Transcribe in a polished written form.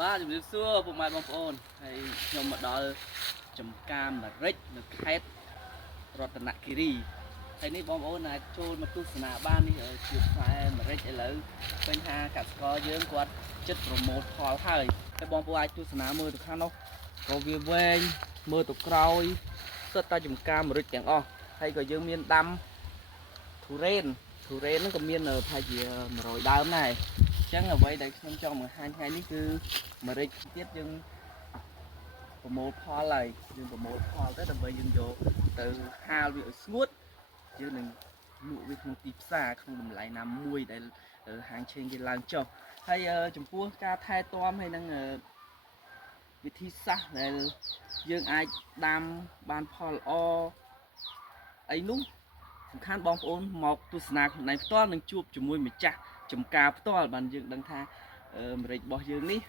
បាទជំរាបសួរពុកម៉ែបងប្អូនហើយខ្ញុំមកដល់ចំការម្រេចនៅខេត្តរតនគិរីហើយនេះបងប្អូនអាចចូលមកទស្សនាបាននេះជាផ្លែម្រេចឥឡូវឃើញថាកសិករយើងគាត់ចិត្តប្រមូលផលហើយបងប្អូនអាចទស្សនាមើលទៅខាងនោះក៏វាវែងមើលទៅក្រោយសុទ្ធតែចំការម្រេចទាំងអស់ហើយក៏យើងមានដាំធូរ៉េនហ្នឹងក៏មានប្រហែលជា100ដើមដែរអញ្ចឹងអ្វីដែលខ្ញុំចង់បង្ហាញថ្ងៃនេះគឺម្រេចទៀតយើងប្រមូលផលហើយយើងប្រមូលផលទៅដើម្បីយើងយកទៅហាលវាឲ្យស្ងួតយើងនឹងលក់វាក្នុងទីផ្សារក្នុងតម្លៃណាមួយដែលហាងឆេងគេឡើងចុះហើយចំពោះការថែទាំហើយនឹងវិធីសាស្ត្រដែលយើងអាចដាំបានផលល្អអីនោះសំខាន់បងប្អូនមកទស្សនាខ្លួនឯងផ្ទាល់នឹងជួបជាមួយម្ចាស់ចំការផ្ទាល់បានយើងដឹងថាម្រេចរបស់យើងនេះ